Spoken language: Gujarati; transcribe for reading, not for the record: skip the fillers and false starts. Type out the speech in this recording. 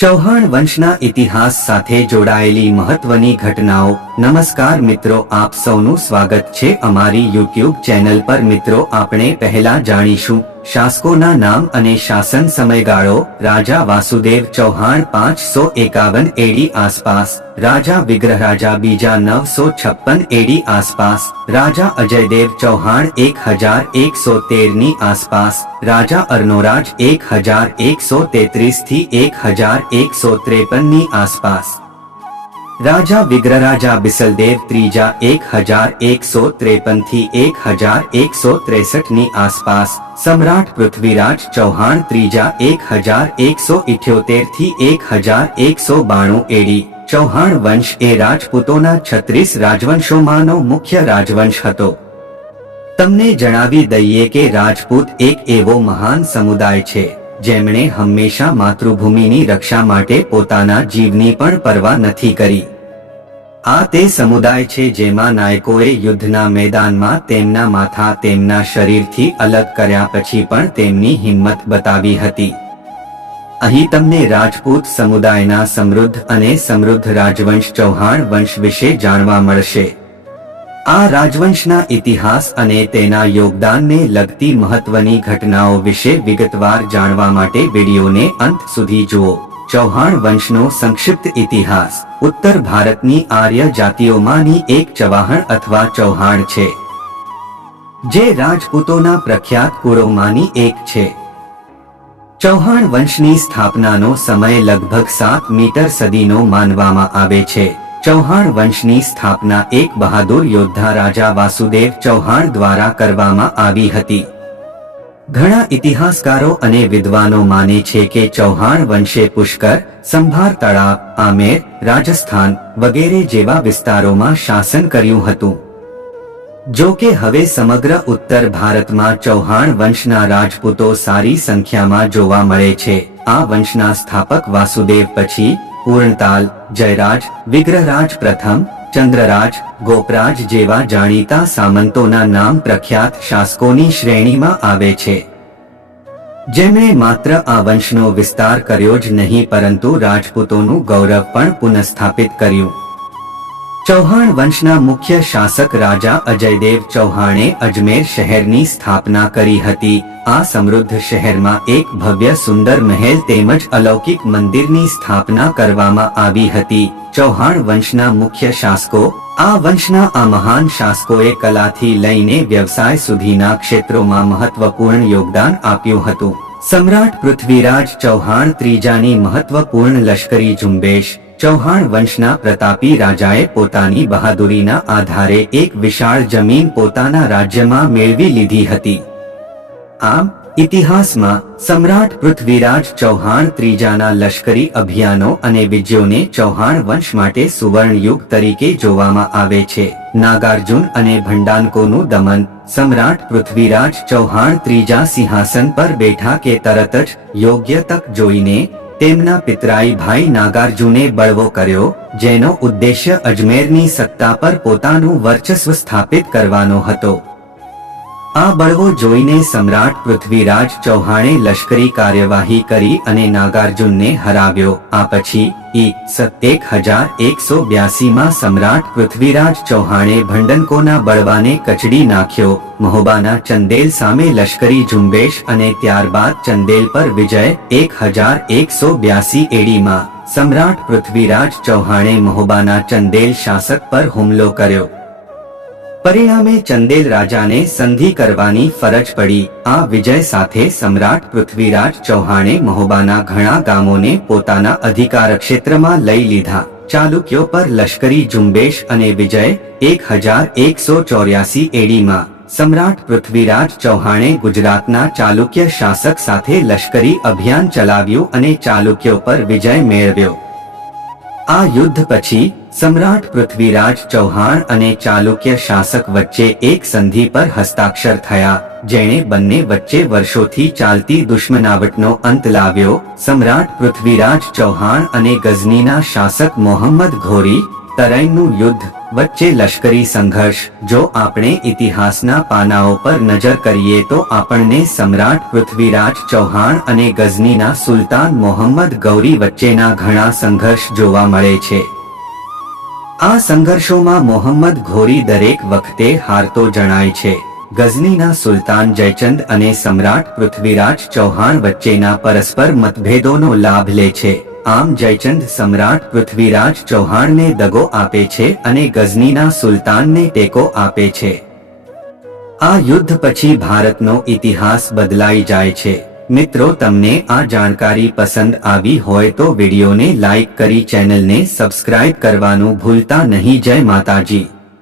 ચૌહાણ વંશના ઇતિહાસ સાથે જોડાયેલી મહત્વની ઘટનાઓ। નમસ્કાર મિત્રો, આપ સૌનું સ્વાગત છે અમારી યુટ્યુબ ચેનલ પર। મિત્રો, આપણે પહેલા જાણીશું શાસકોના નામ અને શાસન સમયગાળો। રાજા વાસુદેવ ચૌહાણ 551 એડી આસપાસ, રાજા વિગ્રહરાજા બીજા 956 એડી આસપાસ, રાજા અજયદેવ ચૌહાણ 1113 ની આસપાસ, રાજા અર્નોરાજ 1133 થી 1153 ની આસપાસ, રાજા વિગ્રહરાજા બિસલદેવ ત્રીજા 1153 થી 1163 ની આસપાસ, સમ્રાટ પૃથ્વીરાજ ચૌહાણ ત્રીજા 1178 થી 1192 એડી। ચૌહાણ વંશ એ રાજપૂતોના 36 રાજવંશોમાંનો મુખ્ય રાજવંશ હતો। તમને જણાવી દઈએ કે રાજપૂત એક એવો મહાન સમુદાય છે જેમણે હંમેશા માતૃભૂમિની રક્ષા માટે પોતાના જીવની પણ પરવા નથી કરી। આ તે સમુદાય છે જેમાં નાયકોએ યુદ્ધના મેદાનમાં તેમના માથા તેમના શરીરથી અલગ કર્યા પછી પણ તેમની હિંમત બતાવી હતી। અહીં તમને રાજપૂત સમુદાયના સમૃદ્ધ રાજવંશ ચૌહાણ વંશ વિશે જાણવા મળશે। આ રાજવંશના ઇતિહાસ અને તેના યોગદાનને લગતી મહત્વની ઘટનાઓ વિશે વિગતવાર જાણવા માટે વિડીયોને અંત સુધી જુઓ। ચૌહાણ વંશનો સંક્ષિપ્ત ઇતિહાસ। ઉત્તર ભારતની આર્ય જાતિઓમાંની એક ચવાહણ અથવા ચૌહાણ છે, જે રાજપૂતોના પ્રખ્યાત કુળોમાંની એક છે। ચૌહાણ વંશની સ્થાપનાનો સમય લગભગ 7 મીટર સદીનો માનવામાં આવે છે। ચૌહાણ વંશની સ્થાપના એક બહાદુર યોદ્ધા રાજા વાસુદેવ ચૌહાણ દ્વારા કરવામાં આવી હતી। ઘણા ઇતિહાસકારો અને વિદ્વાનો માને છે કે ચૌહાણ વંશે પુષ્કર, સંભાર તળાવ, આમેર, રાજસ્થાન વગેરે જેવા વિસ્તારોમાં શાસન કર્યું હતું। જો કે હવે સમગ્ર ઉત્તર ભારતમાં ચૌહાણ વંશના રાજપૂતો સારી સંખ્યામાં જોવા મળે છે। આ વંશના સ્થાપક વાસુદેવ પછી પૂર્ણતાલ, જયરાજ, વિગ્રહરાજ પ્રથમ, ચંદ્રરાજ, ગોપરાજ જેવા જાણીતા સામંતોના નામ પ્રખ્યાત શાસકોની શ્રેણીમાં આવે છે, જેમણે માત્ર આ વંશનો વિસ્તાર કર્યો જ નહીં પરંતુ રાજપૂતોનું ગૌરવ પણ પુનઃસ્થાપિત કર્યું। ચૌહાણ વંશના મુખ્ય શાસક રાજા અજયદેવ ચૌહાણે અજમેર શહેરની સ્થાપના કરી હતી। આ સમૃદ્ધ શહેરમાં એક ભવ્ય સુંદર મહેલ તેમજ અલૌકિક મંદિરની સ્થાપના કરવામાં આવી હતી। ચૌહાણ વંશના મુખ્ય શાસકો। આ વંશના આ મહાન શાસકોએ કલાથી લઈને વ્યવસાય સુધીના ક્ષેત્રોમાં મહત્વપૂર્ણ યોગદાન આપ્યું હતું। સમ્રાટ પૃથ્વીરાજ ચૌહાણ ત્રીજાની મહત્વપૂર્ણ લશ્કરી ઝુંબેશ। ચૌહાણ વંશના પ્રતાપી રાજાએ પોતાની બહાદુરીના આધારે એક વિશાળ જમીન પોતાના રાજ્યમાં મેળવી લીધી હતી। આમ ઇતિહાસમાં સમ્રાટ પૃથ્વીરાજ ચૌહાણ ત્રીજાના લશ્કરી અભિયાનો અને વિજયોને ચૌહાણ વંશ માટે સુવર્ણ યુગ તરીકે જોવામાં આવે છે। નાગાર્જુન અને ભંડાનકોનું દમન। સમ્રાટ પૃથ્વીરાજ ચૌહાણ ત્રીજા સિંહાસન પર બેઠા કે તરત જ યોગ્ય તક જોઈને તેમના પિતરાઈ ભાઈ નાગાર્જુને બળવો કર્યો, જેનો ઉદ્દેશ્ય અજમેરની સત્તા પર પોતાનું વર્ચસ્વ સ્થાપિત કરવાનો હતો। આ બળવો જોઈને સમ્રાટ પૃથ્વીરાજ ચૌહાણે લશ્કરી કાર્યવાહી કરી અને નાગાર્જુનને હરાવ્યો। આ પછી ઈ.સ. 1182 માં સમ્રાટ પૃથ્વીરાજ ચૌહાણે ભંડનકોના બળવાને કચડી નાખ્યો। મહોબાના ચંદેલ સામે લશ્કરી ઝુંબેશ અને ત્યારબાદ ચંદેલ પર વિજય। 1182 એડીમાં સમ્રાટ પૃથ્વીરાજ ચૌહાણે મહોબાના ચંદેલ શાસક પર હુમલો કર્યો। પરિણામે ચંદેલ રાજાને સંધિ કરવાની ફરજ પડી। આ વિજય સાથે સમ્રાટ પૃથ્વીરાજ ચૌહાણે મહોબાના ઘણા ગામોને પોતાના અધિકાર ક્ષેત્રમાં લઈ લીધા। ચાલુક્યો પર લશ્કરી ઝુંબેશ અને વિજય। 1184 એડીમાં સમ્રાટ પૃથ્વીરાજ ચૌહાણે ગુજરાતના ચાલુક્ય શાસક સાથે લશ્કરી અભિયાન ચલાવ્યું અને ચાલુક્યો પર વિજય મેળવ્યો। આ યુદ્ધ પછી સમ્રાટ પૃથ્વીરાજ ચૌહાણ અને ચાલુક્ય શાસક વચ્ચે એક સંધિ પર હસ્તાક્ષર થયા, જેણે બંને વચ્ચે વર્ષોથી ચાલતી દુશ્મનાવટનો અંત લાવ્યો। સમ્રાટ પૃથ્વીરાજ ચૌહાણ અને ગઝનીના શાસક મોહમ્મદ ઘોરી તરૈનનું યુદ્ધ। વચ્ચે લશ્કરી સંઘર્ષ। જો આપણે ઇતિહાસના પાનાઓ પર નજર કરીએ તો આપણને સમ્રાટ પૃથ્વીરાજ ચૌહાણ અને ગઝનીના સુલતાન મોહમ્મદ ગૌરી વચ્ચેના ઘણા સંઘર્ષ જોવા મળે છે। આ સંઘર્ષોમાં મોહમ્મદ ઘોરી દરેક વખતે હારતો જણાય છે। ગઝનીના સુલતાન જયચંદ અને સમ્રાટ પૃથ્વીરાજ ચૌહાણ વચ્ચેના પરસ્પર મતભેદોનો લાભ લે છે। આમ જયચંદ સમ્રાટ પૃથ્વીરાજ ચૌહાણને દગો આપે છે અને ગઝનીના સુલતાનને ટેકો આપે છે। આ યુદ્ધ પછી ભારતનો ઇતિહાસ બદલાઈ જાય છે। મિત્રો, તમને આ જાણકારી પસંદ આવી હોય તો વિડીયોને લાઈક કરી ચેનલને સબસ્ક્રાઇબ કરવાનું ભૂલતા નહીં। જય માતાજી।